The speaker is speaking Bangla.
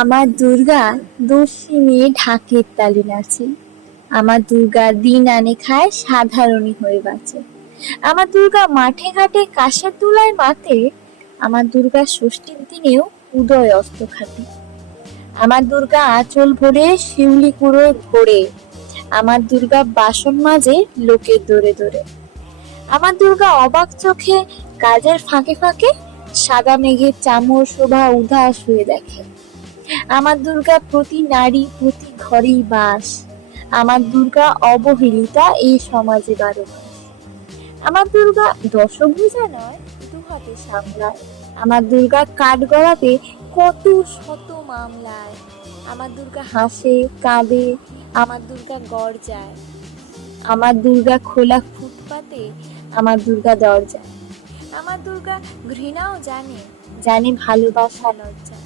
আমার দুর্গা দস্যি মেয়ে ঢাকের তালে নাচে। আমার দুর্গা দিন আনে খায় সাধারণই হয়ে বাঁচে। আমার দুর্গা মাঠে ঘাটে কাঁসের তুলায় মাতে। আমার দুর্গা ষষ্ঠীর দিনেও উদয় অস্ত খাটে। আমার দুর্গা আঁচল ভরে শিউলি কুড়োয় ভরে। আমার দুর্গা বাসন মাজে লোকের দোরে দোরে। আমার দুর্গা অবাক চোখে কাজের ফাঁকে ফাঁকে সাদা মেঘের চামর শোভা উদাস হয়ে দেখে। আমার দুর্গা প্রতি নারী প্রতি ঘরেই বাস। আমার দুর্গা অবহেলিতা এই সমাজে বারো মাস। আমার দুর্গা দশভুজা নয়, দু হাতে সামলায়। আমার দুর্গা কাঠ গড়াবে কত শত মামলায়। আমার দুর্গা হাসে কাঁদে, আমার দুর্গা গর্জায়। আমার দুর্গা খোলা ফুটপাতে, আমার দুর্গা দরজায়। আমার দুর্গা ঘৃণাও জানে, জানে ভালোবাসা লজ্জা।